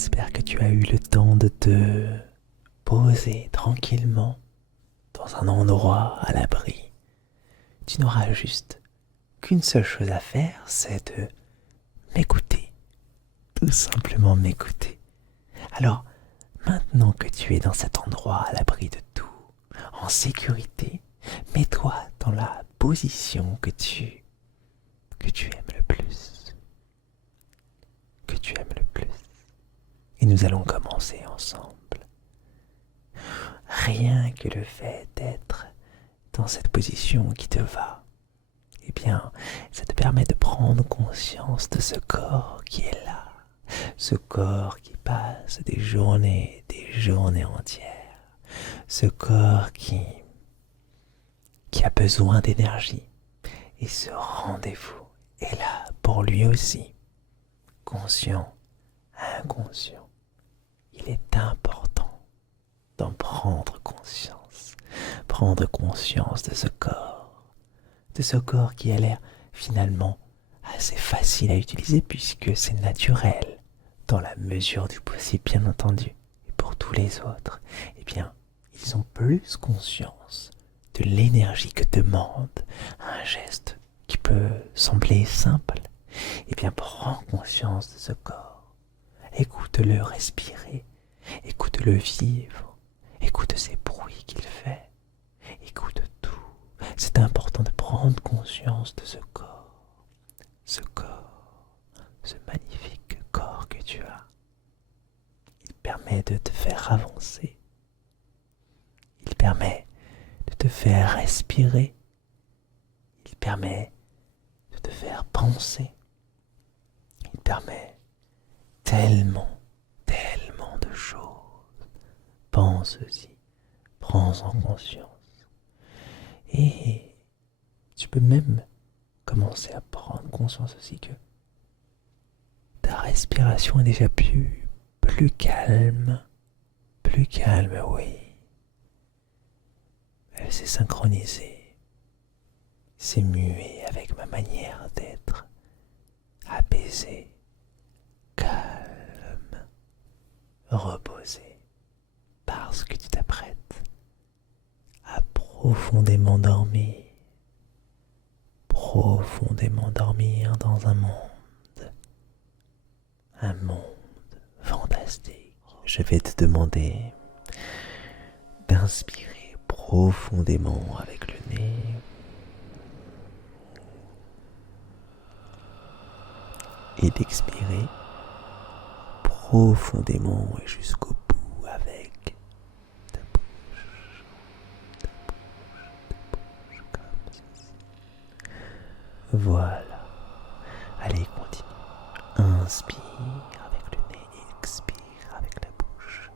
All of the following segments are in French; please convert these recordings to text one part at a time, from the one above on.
J'espère que tu as eu le temps de te poser tranquillement dans un endroit à l'abri. Tu n'auras juste qu'une seule chose à faire, c'est de m'écouter. Tout simplement m'écouter. Alors, maintenant que tu es dans cet endroit à l'abri de tout, en sécurité, mets-toi dans la position que tu aimes le plus. Que tu aimes le plus. Et nous allons commencer ensemble. Rien que le fait d'être dans cette position qui te va, eh bien, ça te permet de prendre conscience de ce corps qui est là. Ce corps qui passe des journées entières. Ce corps qui a besoin d'énergie. Et ce rendez-vous est là pour lui aussi. Conscient, inconscient. Il est important d'en prendre conscience. Prendre conscience de ce corps qui a l'air finalement assez facile à utiliser puisque c'est naturel, dans la mesure du possible bien entendu. Et pour tous les autres, eh bien, ils ont plus conscience de l'énergie que demande un geste qui peut sembler simple. Eh bien, prends conscience de ce corps. Écoute-le respirer, écoute-le vivre, écoute ces bruits qu'il fait, écoute tout. C'est important de prendre conscience de ce magnifique corps que tu as. Il permet de te faire avancer. Il permet de te faire respirer. Il permet de te faire penser. Il permet tellement de choses. Pense-y, prends-en conscience. Et tu peux même commencer à prendre conscience aussi que ta respiration est déjà plus calme, oui. Elle s'est synchronisée, s'est muée avec ma manière d'être, apaisée, calme, reposée, parce que tu t'apprêtes à profondément dormir dans un monde fantastique. Je vais te demander d'inspirer profondément avec le nez et d'expirer profondément et jusqu'au bout avec ta bouche, comme ceci. Voilà. Allez, continue. Inspire avec le nez, expire avec la bouche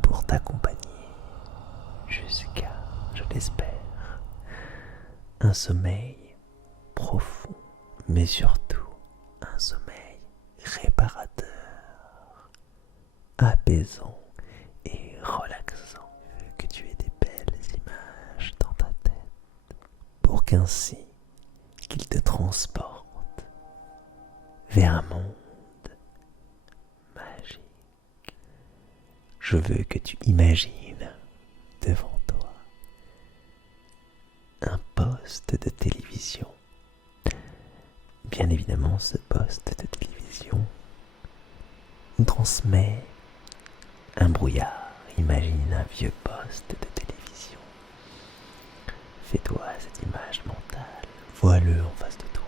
pour t'accompagner jusqu'à, je l'espère, un sommeil profond, mais surtout un sommeil réparateur, apaisant et relaxant. Que tu aies des belles images dans ta tête pour qu'ainsi qu'il te transporte vers un monde magique. Je veux que tu imagines devant toi un poste de télévision. Bien évidemment, ce poste de télévision transmet un brouillard. Imagine un vieux poste de télévision. Fais-toi cette image mentale. Vois-le en face de toi.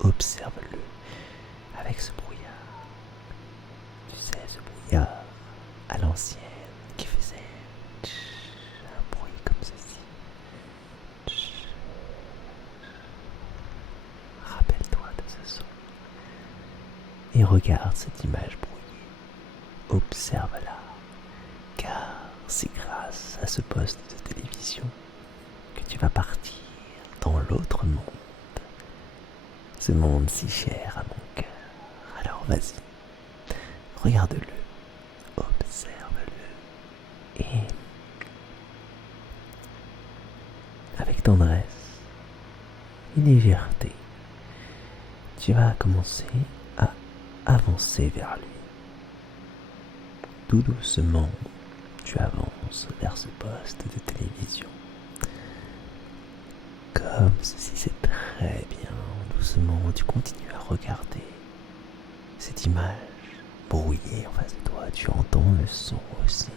Observe-le avec ce brouillard. Tu sais, ce brouillard à l'ancienne qui faisait un bruit comme ceci. Rappelle-toi de ce son et regarde cette image brouillée. Observe-la, car c'est grâce à ce poste de télévision que tu vas partir dans l'autre monde. Ce monde si cher à mon cœur. Alors vas-y, regarde-le, observe-le et avec tendresse et légèreté, tu vas commencer à avancer vers lui. tout doucement, tu avances vers ce poste de télévision. Comme ceci, c'est très bien. Doucement, tu continues à regarder cette image brouillée en face de toi. Tu entends le son aussi.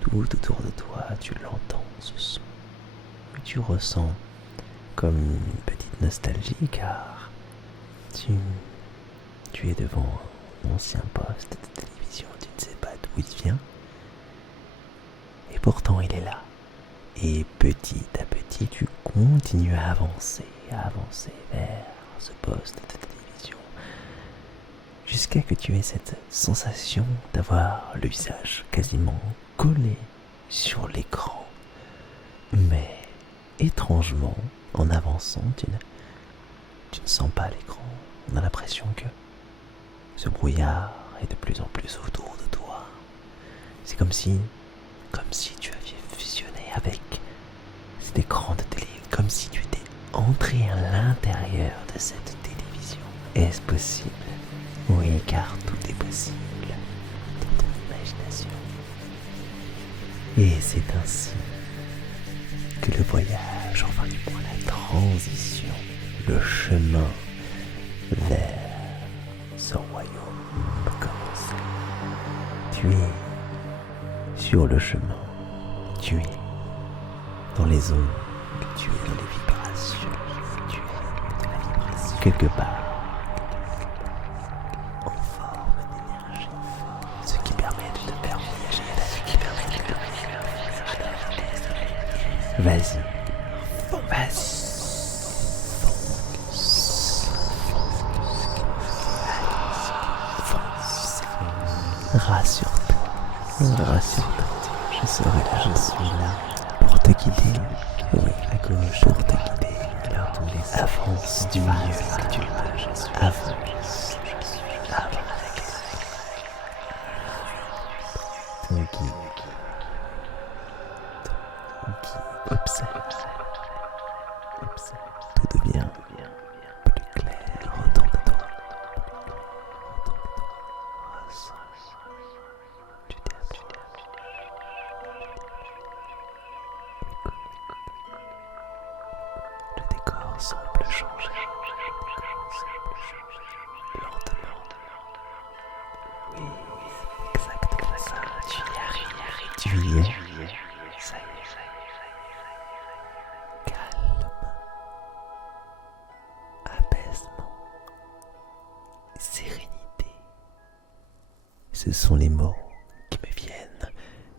Tout autour de toi, tu l'entends, ce son. Et tu ressens comme une petite nostalgie car tu es devant un ancien poste de télévision. Tu ne sais pas d'où il vient. Et pourtant, il est là. Et petit à petit, tu continues à avancer vers ce poste de télévision. Jusqu'à que tu aies cette sensation d'avoir le visage quasiment collé sur l'écran. Mais étrangement, en avançant, tu ne sens pas l'écran. On a l'impression que ce brouillard est de plus en plus autour de toi. C'est comme si tu aviez fusionné avec cet écran de télé, comme si tu étais entré à l'intérieur de cette télévision. Est-ce possible? Oui, car tout est possible dans ton imagination. Et c'est ainsi que le voyage, enfin du moins la transition, le chemin vers ce royaume commence. Tu es sur le chemin, tu es dans les ondes, tu es dans les vibrations, tu es de la vibration quelque part en forme d'énergie, ce qui permet de te faire voyager à la vie, Vas-y, rassure-toi, je serai là, je suis là pour te guider, oui, à gauche, pour te guider, avance du mieux que tu peux, avance, ton guide, observe, tout devient plus clair autour de toi. Le décor semble changer lentement. Oui, exactement ça. Tu y es. Ça y est. Calme, apaisement, sérénité. Ce sont les mots qui me viennent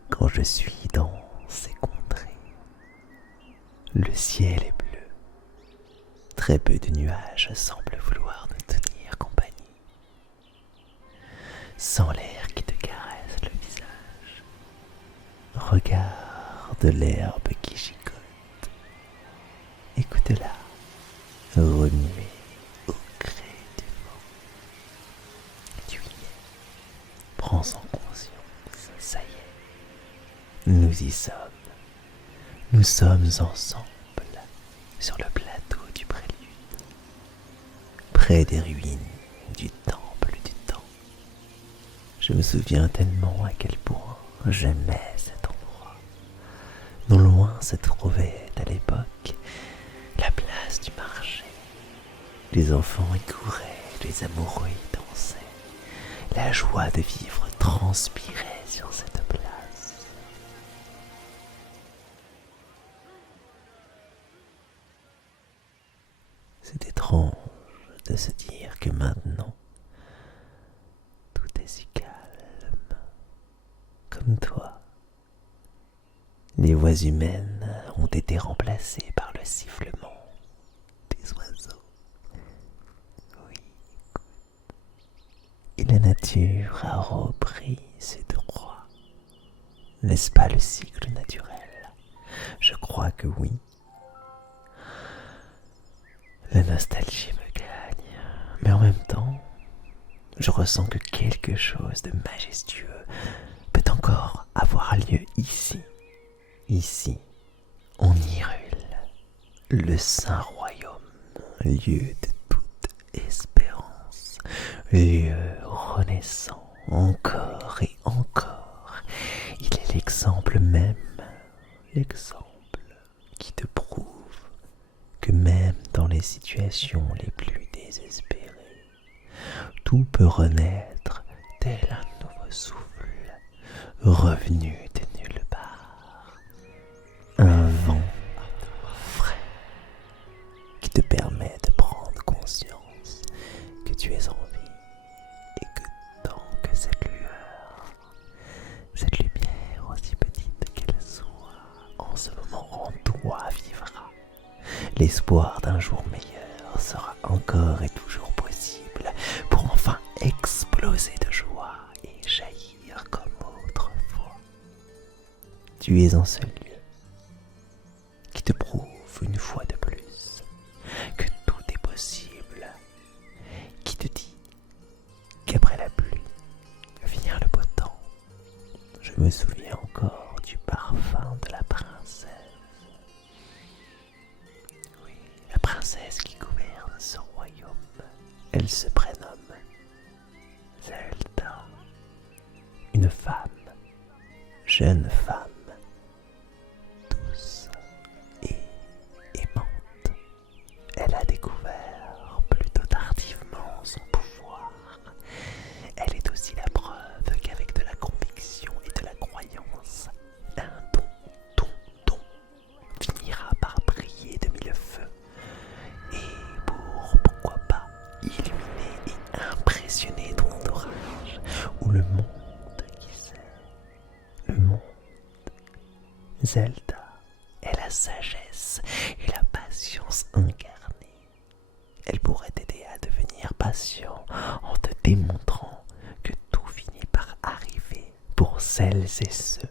quand je suis dans ces contrées. Le ciel est bleu. Très peu de nuages semblent vouloir nous tenir compagnie. Sans l'air qui te caresse le visage. Regarde l'herbe qui gigote. Écoute-la remuer au gré du vent. Tu y es. Prends-en conscience. Ça y est. Nous y sommes. Nous sommes ensemble sur le plateau du prélude, près des ruines du temple du temps. Je me souviens tellement à quel point j'aimais cet endroit. Non loin se trouvait à l'époque la place du marché. Les enfants y couraient, les amoureux y dansaient. La joie de vivre transpirait sur cette place. C'est étrange de se dire que maintenant, tout est si calme, comme toi. Les voix humaines ont été remplacées par le sifflement des oiseaux. Oui, et la nature a repris ses droits. N'est-ce pas le cycle naturel? Je crois que oui. La nostalgie me gagne, mais en même temps, je ressens que quelque chose de majestueux peut encore avoir lieu ici, en Hyrule, le Saint Royaume, lieu de toute espérance, lieu renaissant encore et encore. Il est l'exemple même, l'exemple qui te prouve que même dans les situations les plus désespérées, tout peut renaître tel un nouveau souffle, revenu de nulle part. Un vent frais qui te permet de prendre conscience que tu es en vie et que tant que cette lumière aussi petite qu'elle soit, en ce moment en toi vivra. L'espoir d'un jour meilleur sera encore et toujours possible pour enfin exploser de joie et jaillir comme autrefois. Tu es en celui qui te prouve une fois de plus que tout est possible, qui te dit qu'après la pluie vient le beau temps. Je me souviens encore du parfum de la princesse. Oui, la princesse qui gouverne ce royaume. Elle se prénomme Zelda. Une femme, jeune femme, douce et aimante. Elle a découvert plutôt tardivement son pouvoir. Elle est aussi la preuve qu'avec de la conviction et de la croyance, un don finira par briller de mille feux et pourquoi pas, illuminer et impressionner ton entourage ou le monde, qui sait, le monde. Zelda est la sagesse et la patience incarnée. Elle pourrait t'aider à devenir patient en te démontrant que tout finit par arriver pour celles et ceux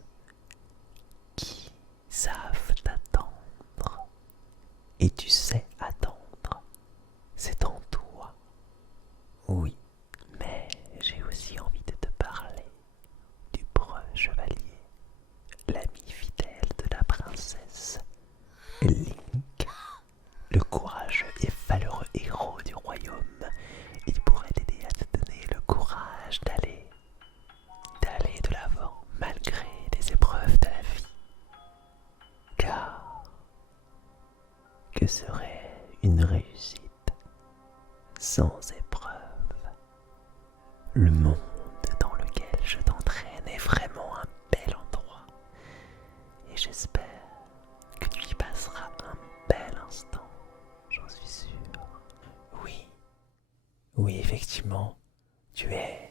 qui savent attendre. Et tu sais attendre, c'est en toi. Oui, mais j'ai aussi envie de te parler du preux chevalier, l'ami fidèle de la princesse, Link, le courageux et valeureux héros du royaume. Il pourrait t'aider à te donner le courage d'aller de l'avant malgré les épreuves de la vie. Car que serait une réussite sans épreuve? Le monde dans lequel je t'entraîne est vraiment un bel endroit et j'espère que tu y passeras un bel instant, j'en suis sûr. Oui, oui, effectivement, tu es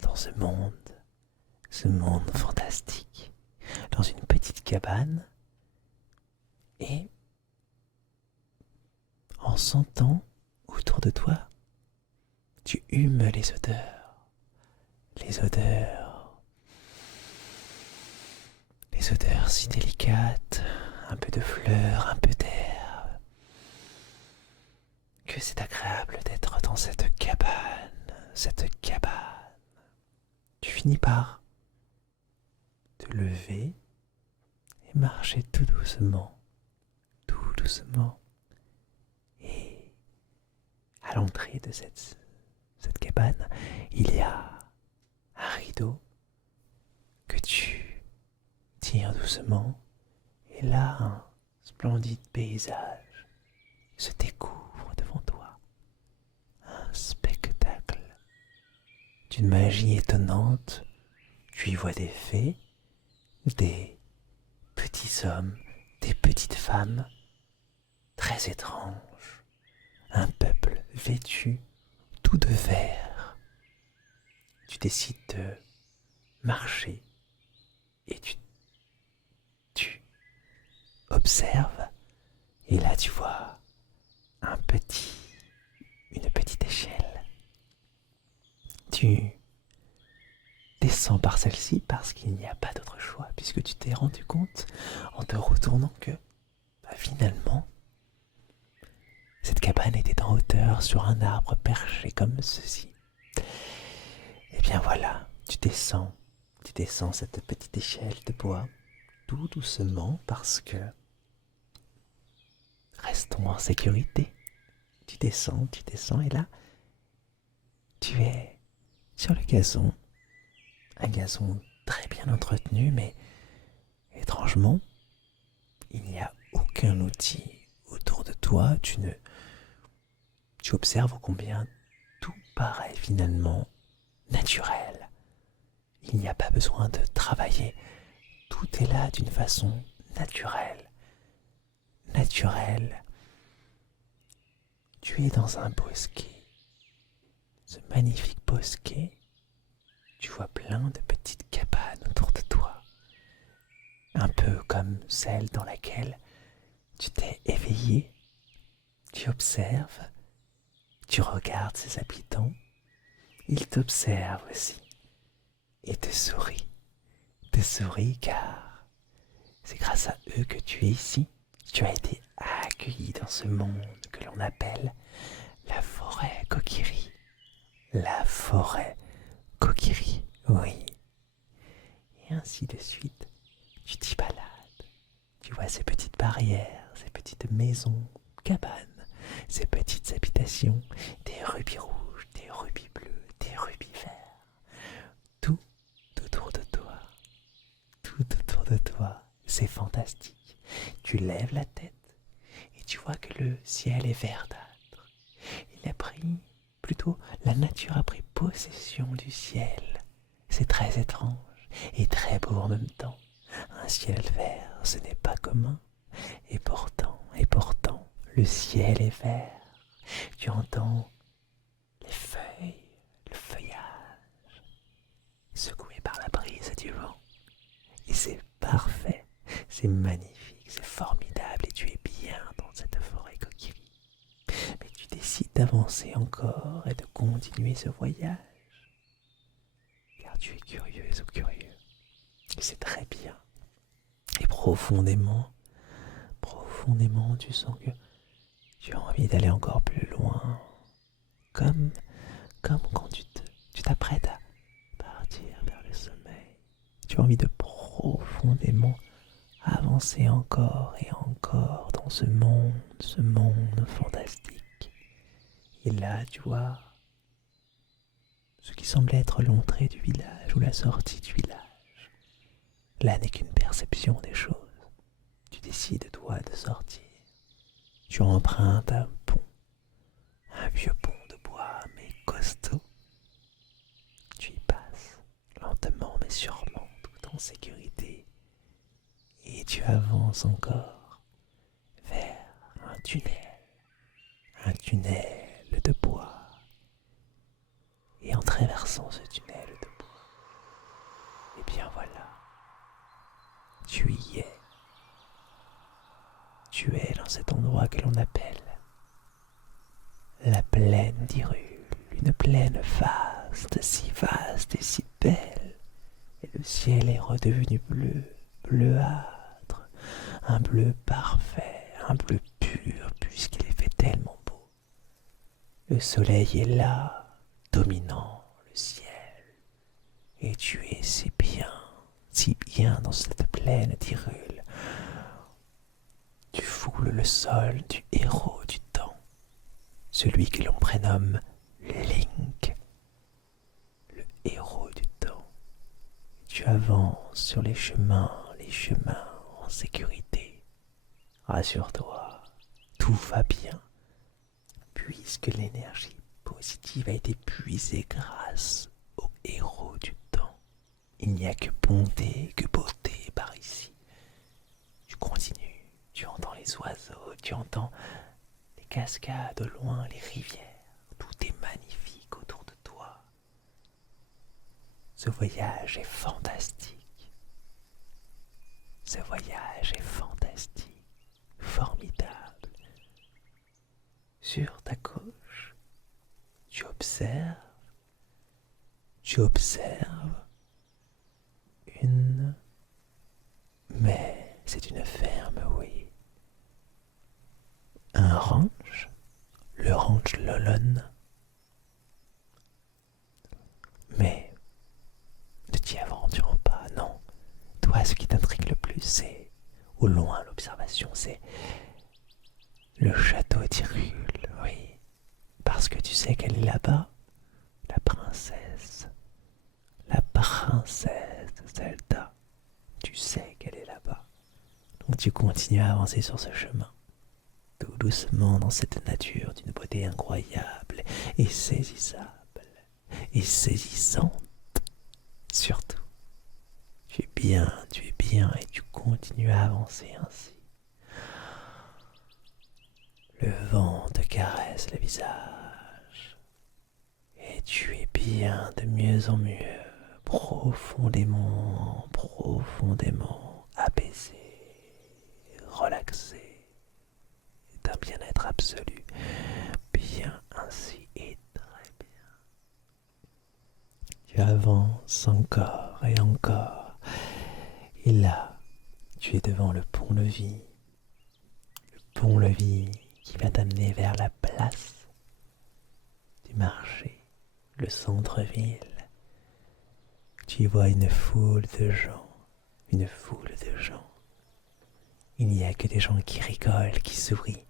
dans ce monde fantastique, dans une petite cabane, et en sentant autour de toi, tu humes les odeurs, les odeurs si délicates, un peu de fleurs, un peu d'herbe, que c'est agréable d'être dans cette cabane. Tu finis par te lever et marcher tout doucement, et à l'entrée de cette cabane, il y a un rideau que tu tires doucement, et là, un splendide paysage se découvre devant toi. Un spectacle d'une magie étonnante. Tu y vois des fées, des petits hommes, des petites femmes, très étranges. Un peuple vêtu tout de vert. Tu décides de marcher et tu observes, et là tu vois une petite échelle. Tu descends par celle-ci parce qu'il n'y a pas d'autre choix, puisque tu t'es rendu compte en te retournant que finalement cette cabane était en hauteur sur un arbre perché comme ceci. Et bien voilà, tu descends cette petite échelle de bois tout doucement parce que restons en sécurité. Tu descends et là, Tu es sur le gazon, un gazon très bien entretenu, mais étrangement, il n'y a aucun outil autour de toi. Tu observes combien tout paraît finalement naturel. Il n'y a pas besoin de travailler. Tout est là d'une façon naturelle. Naturelle. Tu es dans un bosquet. Ce magnifique bosquet, tu vois plein de petites cabanes autour de toi. Un peu comme celle dans laquelle tu t'es éveillé. Tu observes, tu regardes ses habitants. Ils t'observent aussi et te sourient. Te sourient car c'est grâce à eux que tu es ici. Tu as été accueilli dans ce monde que l'on appelle la forêt Kokiri. La forêt Kokiri, oui. Et ainsi de suite, tu t'y balades. Tu vois ces petites barrières, ces petites maisons, cabanes, ces petites habitations, des rubis rouges, des rubis bleus, des rubis verts. Tout autour de toi. Tout autour de toi. C'est fantastique. Tu lèves la tête et tu vois que le ciel est verdâtre. La nature a pris possession du ciel. C'est très étrange et très beau en même temps. Un ciel vert, ce n'est pas commun. Et pourtant, le ciel est vert. Tu entends les feuilles, le feuillage, secoué par la brise du vent. Et c'est parfait, c'est magnifique, c'est formidable et tu es bien dans cette forêt Kokiri. Mais tu décides d'avancer encore et de continuer ce voyage. Car tu es curieuse ou curieux. Et c'est très bien. Et profondément, tu sens que tu as envie d'aller encore plus loin. Comme quand tu t'apprêtes à partir vers le sommeil. Tu as envie de profondément avancer encore et encore dans ce monde fantastique. Et là, tu vois ce qui semble être l'entrée du village ou la sortie du village. Là n'est qu'une perception des choses. Tu décides, toi, de sortir. Tu empruntes un pont, un vieux pont de bois, mais costaud. Tu y passes, lentement mais sûrement, tout en sécurité. Et tu avances encore vers un tunnel de bois. Et en traversant ce tunnel de bois, eh bien voilà, tu y es. Tu es dans cet endroit que l'on appelle la plaine d'Hyrule, une plaine vaste et si belle. Et le ciel est redevenu bleuâtre, un bleu parfait, un bleu pur, puisqu'il est fait tellement beau. Le soleil est là, dominant le ciel, et tu es si bien dans cette plaine d'Hyrule. Tu foules le sol du héros du temps, celui que l'on prénomme Link, le héros du temps. Tu avances sur les chemins en sécurité. Rassure-toi, tout va bien, puisque l'énergie positive a été puisée grâce au héros du temps. Il n'y a que bonté, que beauté par ici. Tu continues, tu entends les oiseaux, tu entends les cascades au loin, les rivières. Tout est magnifique autour de toi. Ce voyage est fantastique. Ce voyage est fantastique, formidable. Sur ta gauche, tu observes mais c'est une ferme, oui. Un ranch, le ranch Lolon. Mais ne t'y aventure pas, non. Toi, ce qui t'intrigue le plus, c'est, au loin, l'observation, c'est le château d'Hyrule, oui. Parce que tu sais qu'elle est là-bas, la la princesse Zelda. Tu sais qu'elle est là-bas. Donc tu continues à avancer sur ce chemin, tout doucement dans cette nature d'une beauté incroyable et saisissable et saisissante. Surtout, tu es bien et tu continues à avancer ainsi. Le vent te caresse le visage et tu es bien de mieux en mieux, profondément, profondément apaisé, relaxé, d'un bien-être absolu, bien ainsi et très bien. Tu avances encore et encore, et là, tu es devant le pont-levis, qui va t'amener vers la place du marché, le centre-ville. Tu y vois une foule de gens, une foule de gens. Il n'y a que des gens qui rigolent, qui sourient,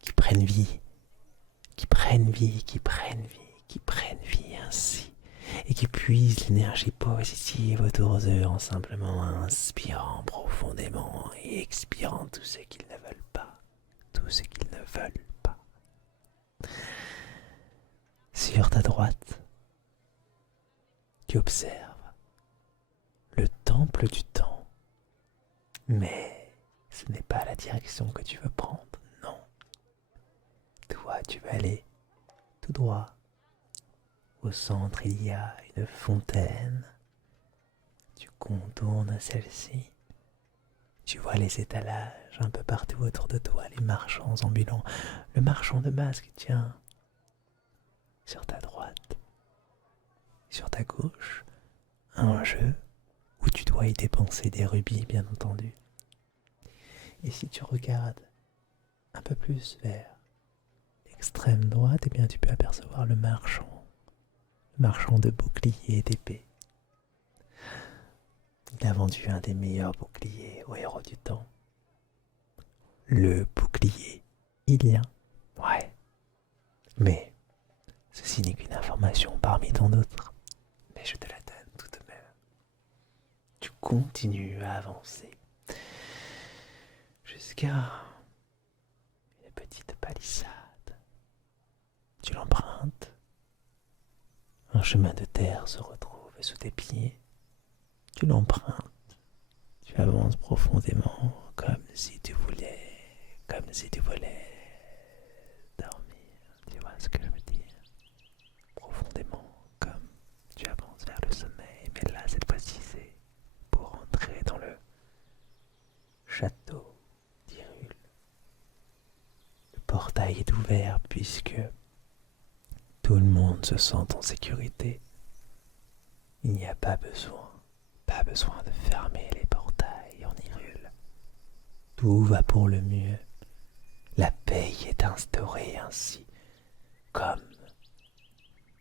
qui prennent vie, qui prennent vie, qui prennent vie, qui prennent vie ainsi, et qui puisent l'énergie positive autour d'eux en simplement inspirant profondément et expirant tout ce qu'ils ne veulent pas, tout ce qu'ils ne veulent pas. Sur ta droite, tu observes le temple du temps, mais ce n'est pas la direction que tu veux prendre, non. Toi, tu vas aller tout droit. Au centre, il y a une fontaine. Tu contournes celle-ci. Tu vois les étalages un peu partout autour de toi, les marchands ambulants. Le marchand de masques, tiens, sur ta droite. Sur ta gauche, un jeu où tu dois y dépenser des rubis, bien entendu. Et si tu regardes un peu plus vers l'extrême droite, eh bien tu peux apercevoir le marchand de boucliers et d'épées. Il a vendu un des meilleurs boucliers au héros du temps. Le bouclier ilien. Ouais. Mais ceci n'est qu'une information parmi tant d'autres. Mais je te la donne tout de même. Tu continues à avancer jusqu'à une petite palissade. Tu l'empruntes. Un chemin de terre se retrouve sous tes pieds. Tu l'empruntes. Tu avances profondément comme si tu voulais dormir. Tu vois ce que je veux dire? Profondément comme tu avances vers le sommeil. Mais là, cette fois-ci, c'est pour entrer dans le château d'Hyrule. Le portail est ouvert puisque tout le monde se sent en sécurité. Il n'y a pas besoin de fermer les portails en Hyrule. Tout va pour le mieux. La paix y est instaurée ainsi, comme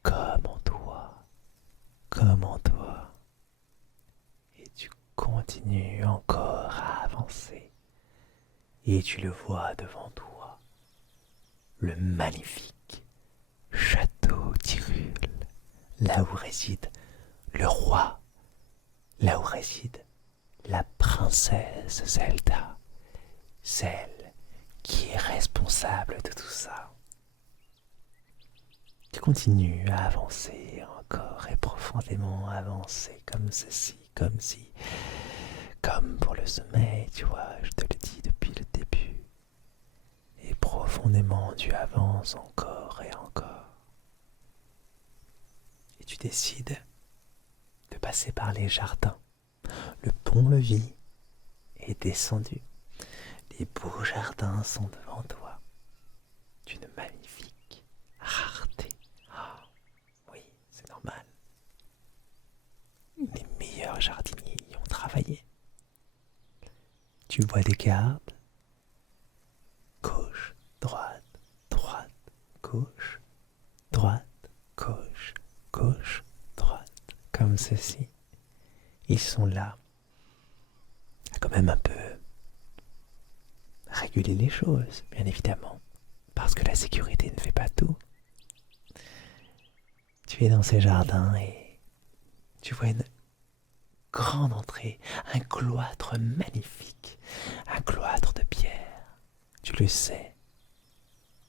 en toi, comme en toi. Et tu continues encore à avancer. Et tu le vois devant toi, le magnifique château d'Hyrule, là où réside le roi, là où réside la princesse Zelda, celle qui est responsable de tout ça. Tu continues à avancer encore et profondément avancer comme ceci, comme si, comme pour le sommeil, tu vois, je te le dis depuis le début. Et profondément tu avances encore et encore. Et tu décides de passer par les jardins. Le pont-levis est descendu. Les beaux jardins sont devant toi. D'une magnifique rareté. Ah, oui, c'est normal. Les meilleurs jardiniers y ont travaillé. Tu vois des gardes. Gauche, droite, droite, gauche, droite, gauche, gauche, droite. Comme ceci. Ils sont là à quand même un peu réguler les choses, bien évidemment, parce que la sécurité ne fait pas tout. Tu es dans ces jardins et tu vois une grande entrée, un cloître magnifique, un cloître de pierre. Tu le sais,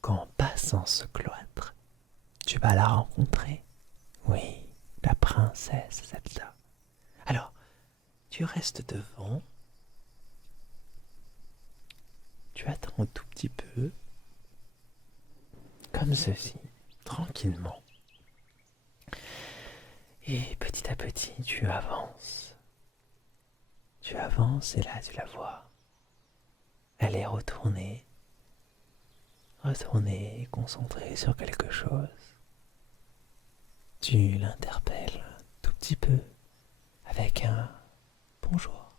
qu'en passant ce cloître, tu vas la rencontrer. Oui, la princesse Zelda. Alors, tu restes devant, tu attends un tout petit peu, comme ceci, tranquillement. Et petit à petit, tu avances. Tu avances et là, tu la vois. Elle est retournée, retournée et concentrée sur quelque chose. Tu l'interpelles un tout petit peu avec un bonjour.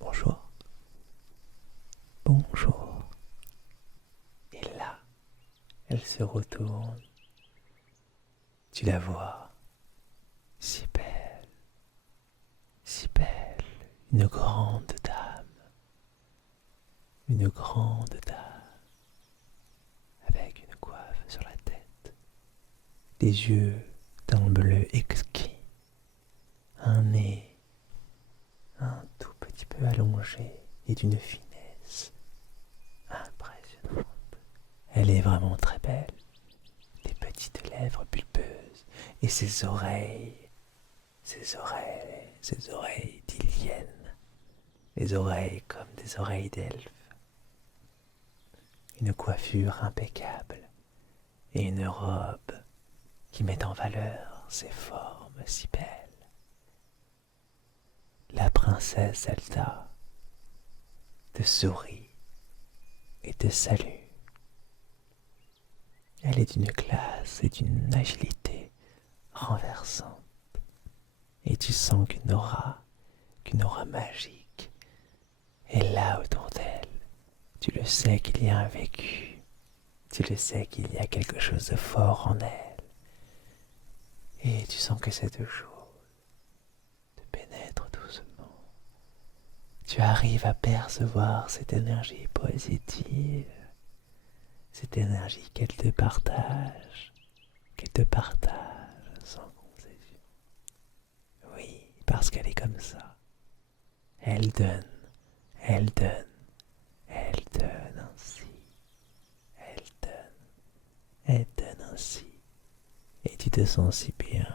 Bonjour. Bonjour. Et là, elle se retourne. Tu la vois, si belle, si belle, une grande dame, avec une coiffe sur la tête, des yeux d'un bleu exquis, un nez un tout petit peu allongé et d'une finesse impressionnante. Elle est vraiment très belle, des petites lèvres pulpeuses et ses oreilles d'Ilienne, les oreilles comme des oreilles d'elfe, une coiffure impeccable et une robe qui met en valeur ses formes si belles. La princesse Zelda te sourit et te salue. Elle est d'une classe et d'une agilité renversante. Et tu sens qu'une aura magique est là autour d'elle. Tu le sais qu'il y a un vécu. Tu le sais qu'il y a quelque chose de fort en elle. Et tu sens que cette chose te pénètre doucement. Tu arrives à percevoir cette énergie positive, cette énergie qu'elle te partage sans concession. Oui, parce qu'elle est comme ça. Elle donne, elle donne, elle donne ainsi. Elle donne, elle donne ainsi. Et tu te sens si bien,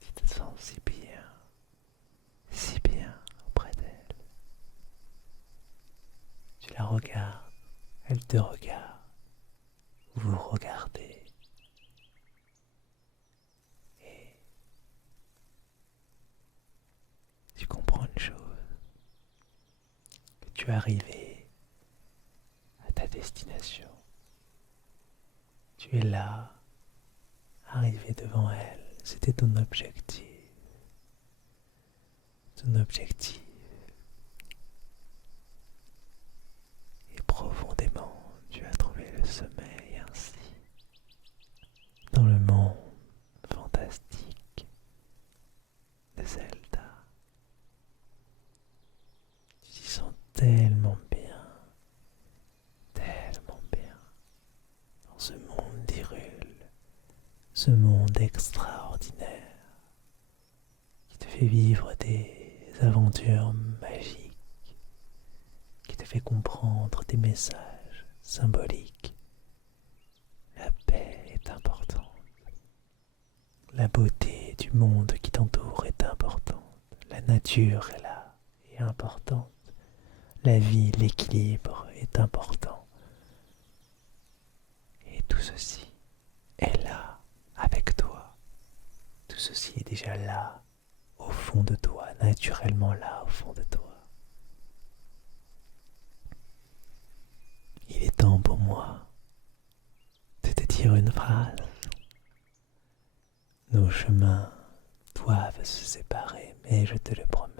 tu te sens si bien auprès d'elle. Tu la regardes, elle te regarde, vous vous regardez. Et tu comprends une chose, que tu es arrivé à ta destination. Tu es là, arrivé devant elle, c'était ton objectif. Ton objectif. Et profondément, tu as trouvé le sommeil ainsi, dans le monde fantastique de Zelda. Tu t'y sens tellement bien, dans ce monde d'Hyrule, ce monde extraordinaire qui te fait vivre des aventures magiques, qui te fait comprendre des messages symboliques. La paix est importante. La beauté du monde qui t'entoure est importante. La nature est là, est importante. La vie, l'équilibre est important. Et tout ceci est là, avec toi. Tout ceci est déjà là, au fond de toi, naturellement là, au fond de toi. Il est temps pour moi de te dire une phrase. Nos chemins doivent se séparer, mais je te le promets.